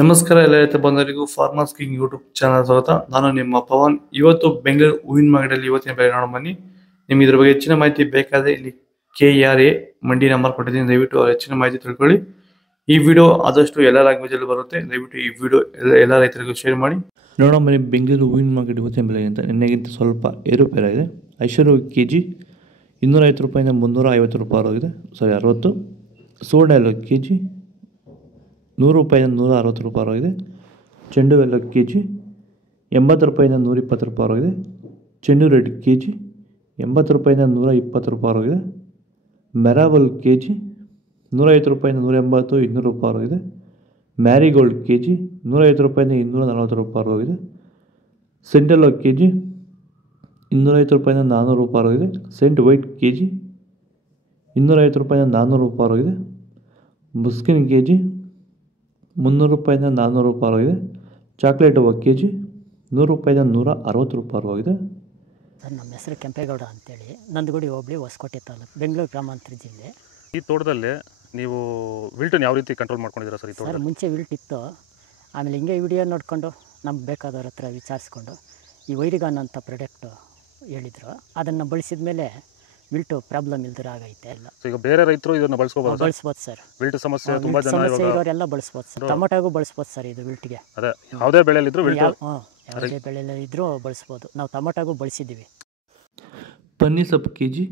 ನಮಸ್ಕಾರ ಎಲ್ಲ ರೈತ ಬಂಧುಗಳಿಗೂ ಫಾರ್ಮರ್ಸ್ ಕಿಂಗ್ ಯೂಟ್ಯೂಬ್ ಚಾನಲ್ ಸ್ವಾಗತ. ನಾನು ನಿಮ್ಮ ಪವನ್. ಇವತ್ತು ಬೆಂಗಳೂರು ಹೂವಿನ ಮಾರ್ಕೆಟಲ್ಲಿ ಇವತ್ತಿನ ಬೆಲೆ ನೋಡೋಣ ಬನ್ನಿ. ನಿಮ್ಗೆ ಇದ್ರ ಬಗ್ಗೆ ಹೆಚ್ಚಿನ ಮಾಹಿತಿ ಬೇಕಾದರೆ ಇಲ್ಲಿ KRA ಮಂಡಿ ನಂಬರ್ ಕೊಟ್ಟಿದ್ದೀನಿ, ದಯವಿಟ್ಟು ಹೆಚ್ಚಿನ ಮಾಹಿತಿ ತಿಳ್ಕೊಳ್ಳಿ. ಈ ವಿಡಿಯೋ ಆದಷ್ಟು ಎಲ್ಲ ಲ್ಯಾಂಗ್ವೇಜ್ ಅಲ್ಲಿ ಬರುತ್ತೆ, ದಯವಿಟ್ಟು ಈ ವಿಡಿಯೋ ಎಲ್ಲ ರೈತರಿಗೂ ಶೇರ್ ಮಾಡಿ. ನೋಡೋಣ ಬನ್ನಿ, ಬೆಂಗಳೂರು ಹೂವಿನ ಮಾರ್ಕೆಟ್ ಇವತ್ತಿನ ಬೆಲೆ ಅಂತ ನಿನ್ನೆಗಿಂತ ಸ್ವಲ್ಪ ಏರುಪೇರಾಗಿದೆ. ಐಶ್ವರ್ಯ ಕೆಜಿ 250 ರೂಪಾಯಿಂದ 350 ರೂಪಾಯಿ ಆಗಿದೆ, 60. ಸೋಡಾ ಕೆಜಿ 100 ರೂಪಾಯಿಂದ 160 ರೂಪಾಯಿ ಆಗಿದೆ. ಚೆಂಡು ಎಲ್ಲ ಕೆಜಿ 80 ರೂಪಾಯಿಂದ 120 ರೂಪಾಯಿ ಆಗಿದೆ. ಚೆಂಡು ರೆಡ್ ಕೆಜಿ 80 ರೂಪಾಯಿಂದ 120 ರೂಪಾಯಿ ಆಗಿದೆ. ಮೆರಾವಲ್ ಕೆಜಿ 150 ರೂಪಾಯಿಂದ 180, 200 ರೂಪಾಯಿ ಆಗಿದೆ. ಮ್ಯಾರಿಗೋಲ್ಡ್ ಕೆಜಿ 150 ರೂಪಾಯಿಂದ 240 ರೂಪಾಯಿ ಆಗಿದೆ. ಸೆಂಟೆಲ್ಲೋ ಕೆಜಿ 250 ರೂಪಾಯಿಂದ 400 ರೂಪಾಯಿ ಆಗಿದೆ. ಸೆಂಟ್ ವೈಟ್ ಕೆಜಿ 250 ರೂಪಾಯಿಂದ 400 ರೂಪಾಯಿ ಆಗಿದೆ. ಮುಸ್ಕಿನ್ ಕೆಜಿ 300 ರೂಪಾಯಿಂದ 400 ರೂಪಾಯಿ ಆಗಿದೆ. ಚಾಕ್ಲೇಟ್ ಕೆಜಿ 100 ರೂಪಾಯಿಂದ 160 ರೂಪಾಯಿ ಆಗಿದೆ. ಸರ್, ನಮ್ಮ ಹೆಸರು ಕೆಂಪೇಗೌಡ ಅಂತೇಳಿ, ನಂದಗುಡಿ ಹೋಬಳಿ ಹೊಸಕೋಟೆ ತಾಲೂಕು, ಬೆಂಗಳೂರು ಗ್ರಾಮಾಂತರ ಜಿಲ್ಲೆ. ಈ ತೋಟದಲ್ಲಿ ನೀವು ವಿಲ್ಟನ್ನು ಯಾವ ರೀತಿ ಕಂಟ್ರೋಲ್ ಮಾಡ್ಕೊಂಡಿದ್ದೀರಾ ಸರ್? ಈ ತೋಟ ಮುಂಚೆ ವಿಲ್ಟ್ ಇತ್ತು, ಆಮೇಲೆ ಹಿಂಗೆ ವಿಡಿಯೋ ನೋಡಿಕೊಂಡು ನಮ್ಗೆ ಬೇಕಾದವ್ರ ಹತ್ರ ವಿಚಾರಿಸ್ಕೊಂಡು ಈ ವೈರಿಗಾನ್ ಅಂತ ಪ್ರಾಡಕ್ಟು ಹೇಳಿದರು, ಅದನ್ನು ಬಳಸಿದ ಮೇಲೆ ವಿಲ್ಟು ಪ್ರಾಬ್ಲಮ್ ಇಲ್ದಿರ ಆಗೈತೆ. ಎಲ್ಲ ಈಗ ಬೇರೆ ರೈತರು ಇದನ್ನು ಬಳಸ್ಬೋದು ಸರ್. ವಿಲ್ಟ್ ಸಮಸ್ಯೆ ತುಂಬ ಜನ ಇರೋರೆಲ್ಲ ಬಳಸ್ಬೋದು ಸರ್. ಟೊಮೊಟೊಗೂ ಬಳಸ್ಬೋದು ಸರ್ ಇದು ವಿಲ್ಟ್ಗೆ. ಅದೇ ಯಾವುದೇ ಬೆಳೆಯಲ್ಲಿದ್ದರೂ ಯಾವುದೇ ಬೆಳೆಯಲ್ಲಿ ಇದ್ದರೂ ಬಳಸ್ಬೋದು. ನಾವು ಟೊಮೊಟೊಗೂ ಬಳಸಿದ್ದೀವಿ. ಪನ್ನೀರ್ ಸೊಪ್ಪು ಕೆಜಿ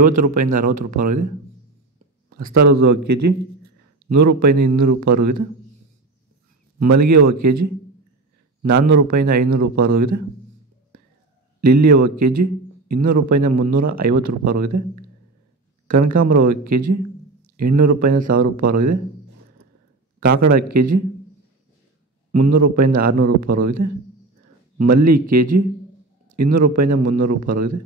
50 ರೂಪಾಯಿಂದ 60 ರೂಪಾಯಿ ಆಗಿದೆ. ಹಸ್ತಾರೋದು ಕೆಜಿ 100 ರೂಪಾಯಿಂದ 200 ರೂಪಾಯಿ ಆಗಿದೆ. ಮಲ್ಲಿಗೆ ಹೂವು ಕೆಜಿ 400 ರೂಪಾಯಿಂದ 500 ರೂಪಾಯಿ ಆಗಿದೆ. ಲಿಲ್ಲಿ ಹೂವು ಕೆಜಿ 200 ರೂಪಾಯಿಂದ 350 ರೂಪಾಯಿ ಆಗಿದೆ. ಕನಕಾಂಬರ ಹೂವು ಕೆಜಿ 800 ರೂಪಾಯಿಂದ 1000 ರೂಪಾಯಿ ಆಗಿದೆ. ಕಾಕಡ ಕೆಜಿ 300 ರೂಪಾಯಿಂದ 600 ರೂಪಾಯಿ ಆಗಿದೆ. ಮಲ್ಲಿ ಕೆಜಿ 200 ರೂಪಾಯಿಂದ 300 ರೂಪಾಯಿ ಆಗಿದೆ.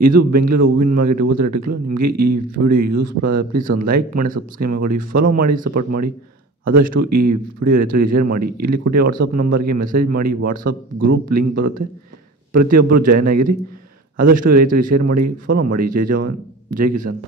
ಇದು ಬೆಂಗಳೂರು ಹೂವಿನ ಮಾರ್ಕೆಟ್ ಇವತ್ತು ರೇಟ್ಗಳು. ನಿಮಗೆ ಈ ವಿಡಿಯೋ ಯೂಸ್ಫುಲ್ ಆದರೆ ಪ್ಲೀಸ್ ಒಂದು ಲೈಕ್ ಮಾಡಿ, ಸಬ್ಸ್ಕ್ರೈಬ್ ಮಾಡಿ, ಫಾಲೋ ಮಾಡಿ, ಸಪೋರ್ಟ್ ಮಾಡಿ. ಆದಷ್ಟು ಈ ವಿಡಿಯೋ ರೈತರಿಗೆ ಶೇರ್ ಮಾಡಿ. ಇಲ್ಲಿ ಕೊಟ್ಟಿರೋ ವಾಟ್ಸಪ್ ನಂಬರ್ಗೆ ಮೆಸೇಜ್ ಮಾಡಿ, ವಾಟ್ಸಪ್ ಗ್ರೂಪ್ ಲಿಂಕ್ ಬರುತ್ತೆ, ಪ್ರತಿಯೊಬ್ಬರು ಜಾಯ್ನ್ ಆಗಿರಿ. ಆದಷ್ಟು ರೈತರಿಗೆ ಶೇರ್ ಮಾಡಿ, ಫಾಲೋ ಮಾಡಿ. ಜೈ ಜವಾನ್, ಜೈ ಕಿಸಾನ್.